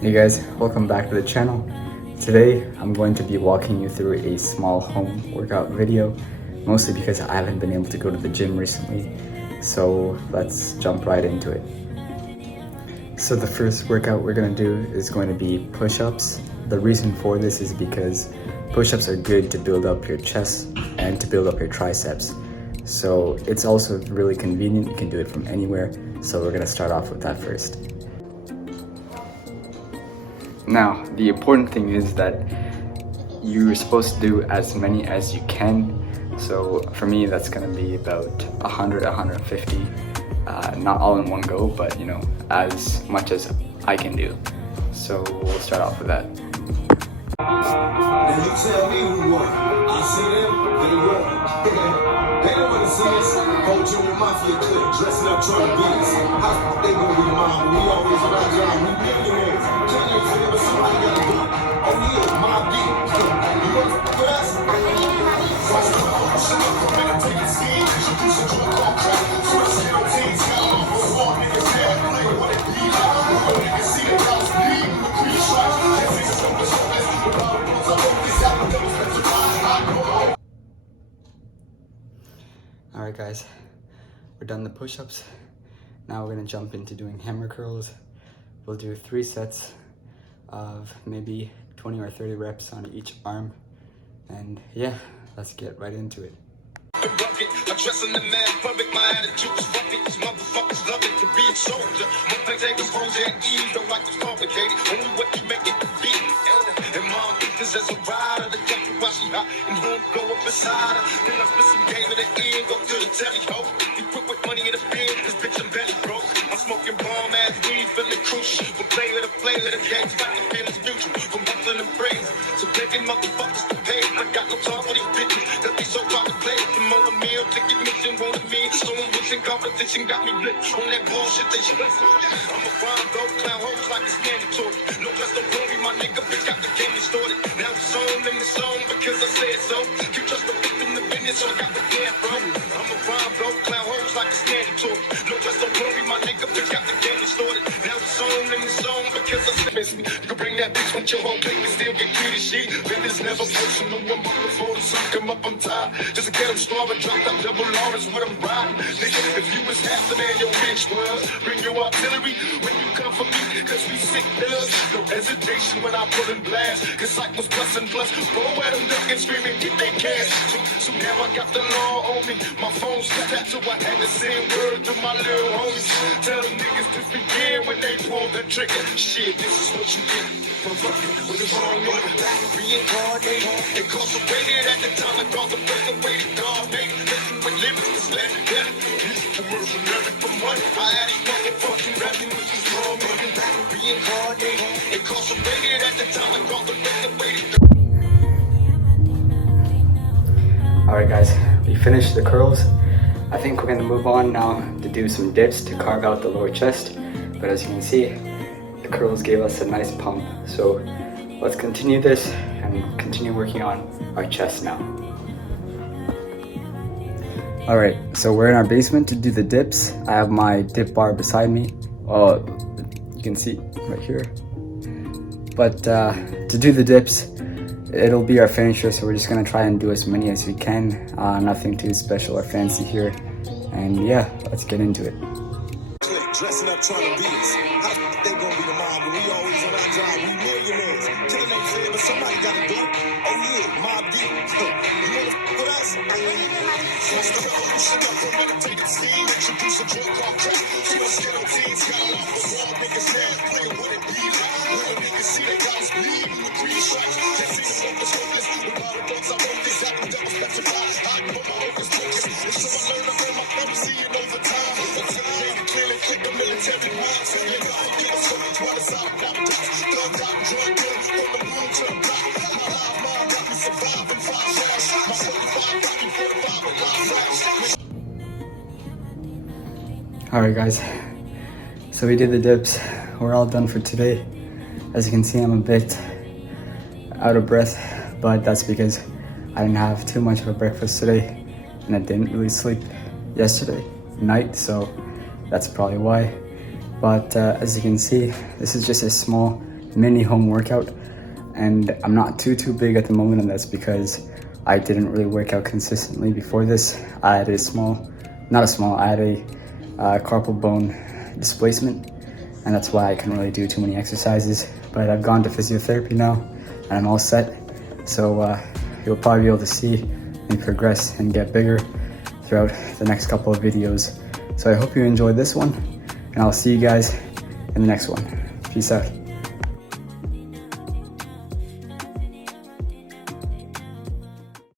Hey guys, welcome back to the channel. Today I'm going to be walking you through a small home workout video, mostly because I haven't been able to go to the gym recently. So let's jump right into it. So the first workout we're going to do is going to be push-ups. The reason for this is because push-ups are good to build up your chest and to build up your triceps. So it's also really convenient, you can do it from anywhere. So we're going to start off with that first. Now, the important thing is that you're supposed to do as many as you can. So for me, that's gonna be about 100, 150. Not all in one go, but as much as I can do. So we'll start off with that. Now you tell me who won. I see them, they won. They don't wanna see us. Whole junior mafia clique dressing up trying to beat us. How they gonna be mine? We always on our job. We millionaires. Can you feel but somebody gotta do it? Oh yeah, my beat. You wanna f with us? Watch the ball. Shut up, come in and take a seat. Introduce a drunk off track. Switch to no teams. All niggas head. Play what it be like. Real niggas see the house bleed. The creed strikes. Can't see the shoulders. Alright guys, we're done the push-ups. Now we're gonna jump into doing hammer curls. We'll do 3 sets of maybe 20 or 30 reps on each arm. And yeah, let's get right into it. Addressing the man public, my attitude is rugged. These motherfuckers love it to be a soldier. One thing they exposure and ease, don't like it's complicated. Only what you make it to be. And mom thinks as a rider, the country while she hot and home go up beside her. Then I spit some game in the ear, go to the telly ho. You quit with money in the bin, this bitch I'm belly broke. I'm smoking bomb ass weed, feeling crucial. From player to player, the game's got the feelings mutual. From hustling and praise, so begging motherfuckers to pay. I got no time for these bitches, cause they so try to play. On a meal, ticket mission, wanted me. So I'm wishing competition got me blitzed on that bullshit they stress. I'm a prime gold clown hoes like it's mandatory. No plus don't worry, my nigga, bitch got the game distorted. Now it's on in the zone because I said so. You trust the victim, the business, so I got the damn bro. I'm a prime gold clown hoes like it's mandatory. No plus don't worry, my nigga, bitch got the game distorted. Now it's on in the zone because I said miss me. You can bring that bitch with your whole clique and still get cutie shit. Business never personal, I'm before the sun come up, I'm tired. Just to get them strong. Drop that double Lawrence with them riding. Nigga, if you was half the man your bitch was, bring your artillery when you come for me, cause we sick thugs. No hesitation when I pull and blast, cause like was bustin' plus. Go at them ducking, screaming, get they cash. So now I got the law on me. My phone's tapped, so I had to send word to my little homies. Tell them niggas to begin when they pull the trigger. Shit, this is what you get for fucking with the wrong nigga. Reincarnated, incarcerated at the time, I called the breakaway dog. Alright guys, we finished the curls. I think we're gonna move on now to do some dips to carve out the lower chest. But as you can see, the curls gave us a nice pump. So let's continue this and continue working on our chest now. Alright, so we're in our basement to do the dips. I have my dip bar beside me. You can see right here. But to do the dips, it'll be our finisher, so we're just gonna try and do as many as we can. Nothing too special or fancy here. And yeah, let's get into it. Dressing up trying to beat us. How the f they gonna be the mob when we always on our job? We millionaires. Killing ain't fair, but somebody gotta do it. Oh yeah, mob deep. You wanna f with us? Watch the ball. Shut up, come in and take a scheme. Introduce a drunk off track. Switch to no teams. Got a lot of wall niggas head. Play what it be like. Real niggas see they got us bleed. The creed strikes. Can't see the focus. With all the guns I wrote this out. The double specified. Hot, but my focus focus. And so I learned to earn my currency and over time. Clearly click the military minds. You know I get a certain twice out of politics. Guns out, drug dealers, from the moon to the block. My life mind got me surviving 5 flash. My 45 got me 45 with live flash. Alright guys, so we did the dips. We're all done for today. As you can see, I'm a bit out of breath, but that's because I didn't have too much of a breakfast today and I didn't really sleep yesterday night, so that's probably why. But as you can see, this is just a small mini home workout, and I'm not too big at the moment, and that's because I didn't really work out consistently before this. I had a carpal bone displacement, and that's why I couldn't really do too many exercises. But I've gone to physiotherapy now, and I'm all set. So you'll probably be able to see me progress and get bigger throughout the next couple of videos. So I hope you enjoyed this one, and I'll see you guys in the next one. Peace out.